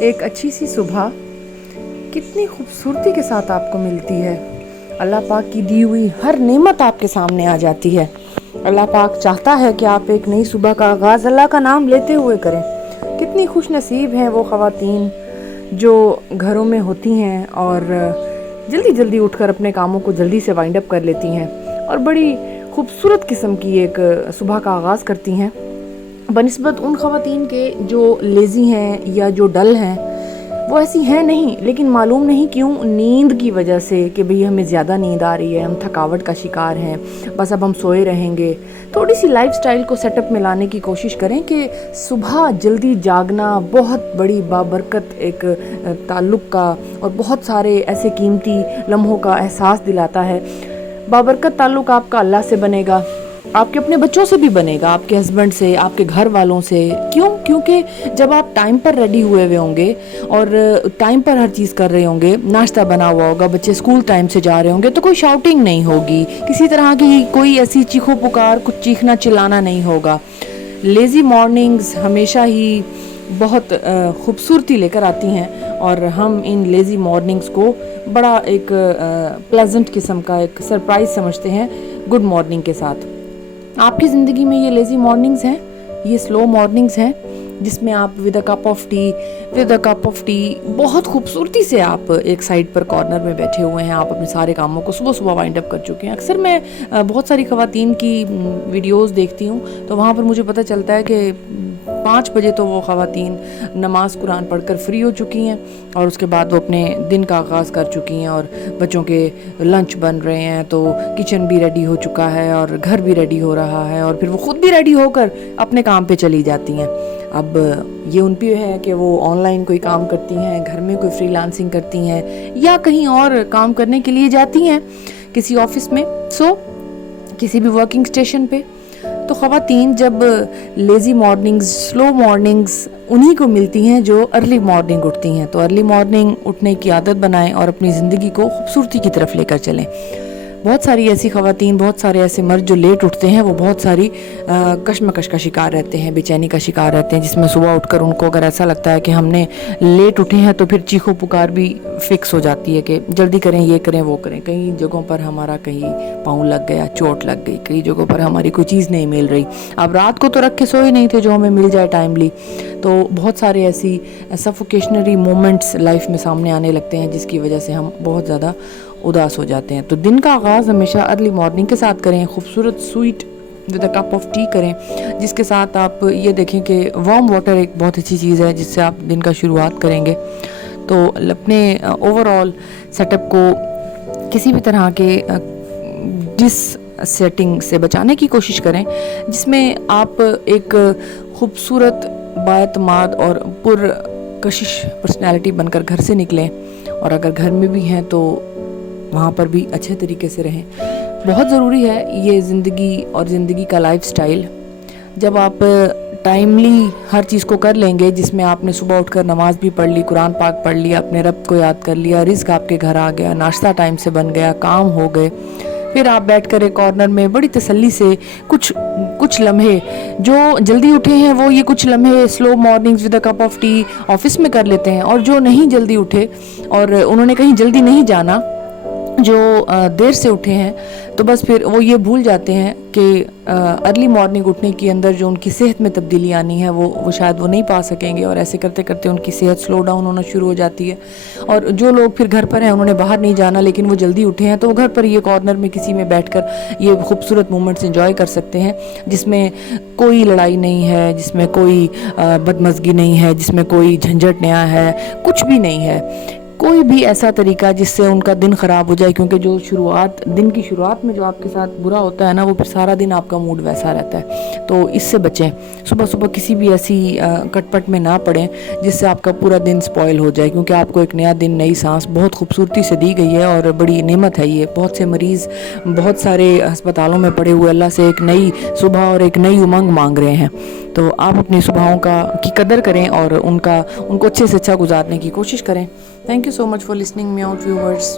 ایک اچھی سی صبح کتنی خوبصورتی کے ساتھ آپ کو ملتی ہے. اللہ پاک کی دی ہوئی ہر نعمت آپ کے سامنے آ جاتی ہے. اللہ پاک چاہتا ہے کہ آپ ایک نئی صبح کا آغاز اللہ کا نام لیتے ہوئے کریں. کتنی خوش نصیب ہیں وہ خواتین جو گھروں میں ہوتی ہیں اور جلدی جلدی اٹھ کر اپنے کاموں کو جلدی سے وائنڈ اپ کر لیتی ہیں اور بڑی خوبصورت قسم کی ایک صبح کا آغاز کرتی ہیں، بنسبت ان خواتین کے جو لیزی ہیں یا جو ڈل ہیں. وہ ایسی ہیں نہیں، لیکن معلوم نہیں کیوں نیند کی وجہ سے کہ بھئی ہمیں زیادہ نیند آ رہی ہے، ہم تھکاوٹ کا شکار ہیں، بس اب ہم سوئے رہیں گے. تھوڑی سی لائف سٹائل کو سیٹ اپ میں لانے کی کوشش کریں کہ صبح جلدی جاگنا بہت بڑی بابرکت ایک تعلق کا اور بہت سارے ایسے قیمتی لمحوں کا احساس دلاتا ہے. بابرکت تعلق آپ کا اللہ سے بنے گا، آپ کے اپنے بچوں سے بھی بنے گا، آپ کے ہسبینڈ سے، آپ کے گھر والوں سے. کیونکہ جب آپ ٹائم پر ریڈی ہوئے ہوں گے اور ٹائم پر ہر چیز کر رہے ہوں گے، ناشتہ بنا ہوا ہوگا، بچے اسکول ٹائم سے جا رہے ہوں گے، تو کوئی شاؤٹنگ نہیں ہوگی، کسی طرح کی کوئی ایسی چیخو پکار، کچھ چیخنا چلانا نہیں ہوگا. لیزی مارننگز ہمیشہ ہی بہت خوبصورتی لے کر آتی ہیں اور ہم ان لیزی مارننگز کو بڑا ایک پلیزنٹ قسم کا ایک سرپرائز سمجھتے ہیں گڈ مارننگ کے ساتھ. آپ کی زندگی میں یہ لیزی مارننگز ہیں، یہ سلو مارننگز ہیں جس میں آپ with a cup of T بہت خوبصورتی سے آپ ایک سائڈ پر کارنر میں بیٹھے ہوئے ہیں. آپ اپنے سارے کاموں کو صبح وائنڈ اپ کر چکے ہیں. اکثر میں بہت ساری خواتین کی ویڈیوز دیکھتی ہوں تو وہاں پر مجھے پتہ چلتا ہے کہ 5 بجے تو وہ خواتین نماز قرآن پڑھ کر فری ہو چکی ہیں اور اس کے بعد وہ اپنے دن کا آغاز کر چکی ہیں اور بچوں کے لنچ بن رہے ہیں تو کچن بھی ریڈی ہو چکا ہے اور گھر بھی ریڈی ہو رہا ہے اور پھر وہ خود بھی ریڈی ہو کر اپنے کام پہ چلی جاتی ہیں. اب یہ ان پہ ہے کہ وہ آن لائن کوئی کام کرتی ہیں، گھر میں کوئی فری لانسنگ کرتی ہیں یا کہیں اور کام کرنے کے لیے جاتی ہیں کسی آفس میں، کسی بھی ورکنگ اسٹیشن پہ. تو خواتین جب لیزی مارننگز، سلو مارننگز انہی کو ملتی ہیں جو ارلی مارننگ اٹھتی ہیں. تو ارلی مارننگ اٹھنے کی عادت بنائیں اور اپنی زندگی کو خوبصورتی کی طرف لے کر چلیں. بہت ساری ایسی خواتین، بہت سارے ایسے مرد جو لیٹ اٹھتے ہیں وہ بہت ساری کشمکش کا شکار رہتے ہیں، بے چینی کا شکار رہتے ہیں، جس میں صبح اٹھ کر ان کو اگر ایسا لگتا ہے کہ ہم نے لیٹ اٹھے ہیں تو پھر چیخو پکار بھی فکس ہو جاتی ہے کہ جلدی کریں، یہ کریں، وہ کریں. کئی جگہوں پر ہمارا کہیں پاؤں لگ گیا، چوٹ لگ گئی، کئی جگہوں پر ہماری کوئی چیز نہیں مل رہی. اب رات کو تو رکھ کے سوئے نہیں تھے جو ہمیں مل جائے ٹائملی. تو بہت سارے ایسی سفوکیشنری مومنٹس لائف میں سامنے آنے لگتے ہیں جس کی وجہ سے ہم بہت زیادہ اداس ہو جاتے ہیں. تو دن کا آغاز ہمیشہ ارلی مارننگ کے ساتھ کریں، خوبصورت sweet with a cup of tea کریں جس کے ساتھ آپ یہ دیکھیں کہ وارم واٹر ایک بہت اچھی چیز ہے جس سے آپ دن کا شروعات کریں گے. تو اپنے اوور آل سیٹ اپ کو کسی بھی طرح کے ڈس سیٹنگ سے بچانے کی کوشش کریں جس میں آپ ایک خوبصورت، بااعتماد اور پرکشش پرسنالٹی بن کر گھر سے نکلیں، اور اگر گھر میں بھی ہیں تو وہاں پر بھی اچھے طریقے سے رہیں. بہت ضروری ہے یہ زندگی اور زندگی کا لائف سٹائل. جب آپ ٹائملی ہر چیز کو کر لیں گے، جس میں آپ نے صبح اٹھ کر نماز بھی پڑھ لی، قرآن پاک پڑھ لیا، اپنے رب کو یاد کر لیا، رزق آپ کے گھر آ گیا، ناشتہ ٹائم سے بن گیا، کام ہو گئے، پھر آپ بیٹھ کر ایک کارنر میں بڑی تسلی سے کچھ لمحے جو جلدی اٹھے ہیں وہ یہ کچھ لمحے slow mornings with a cup of tea office میں کر لیتے ہیں، اور جو نہیں جلدی اٹھے اور انہوں نے کہیں جلدی نہیں جانا، جو دیر سے اٹھے ہیں، تو بس پھر وہ یہ بھول جاتے ہیں کہ ارلی مارننگ اٹھنے کے اندر جو ان کی صحت میں تبدیلی آنی ہے وہ شاید وہ نہیں پا سکیں گے، اور ایسے کرتے کرتے ان کی صحت سلو ڈاؤن ہونا شروع ہو جاتی ہے. اور جو لوگ پھر گھر پر ہیں، انہوں نے باہر نہیں جانا لیکن وہ جلدی اٹھے ہیں، تو وہ گھر پر یہ کارنر میں کسی میں بیٹھ کر یہ خوبصورت مومنٹس انجوائے کر سکتے ہیں جس میں کوئی لڑائی نہیں ہے، جس میں کوئی بدمزگی نہیں ہے، جس میں کوئی جھنجھٹ نیا ہے، کچھ بھی نہیں ہے، کوئی بھی ایسا طریقہ جس سے ان کا دن خراب ہو جائے. کیونکہ جو دن کی شروعات میں جو آپ کے ساتھ برا ہوتا ہے نا، وہ پھر سارا دن آپ کا موڈ ویسا رہتا ہے. تو اس سے بچیں، صبح کسی بھی ایسی کٹ پٹ میں نہ پڑیں جس سے آپ کا پورا دن سپوائل ہو جائے. کیونکہ آپ کو ایک نیا دن، نئی سانس بہت خوبصورتی سے دی گئی ہے اور بڑی نعمت ہے یہ. بہت سے مریض بہت سارے ہسپتالوں میں پڑے ہوئے اللہ سے ایک نئی صبح اور ایک نئی امنگ مانگ رہے ہیں. تو آپ اپنی صبحوں کی قدر کریں اور ان کو اچھے سے اچھا گزارنے کی کوشش کریں. Thank you so much for listening me out, viewers.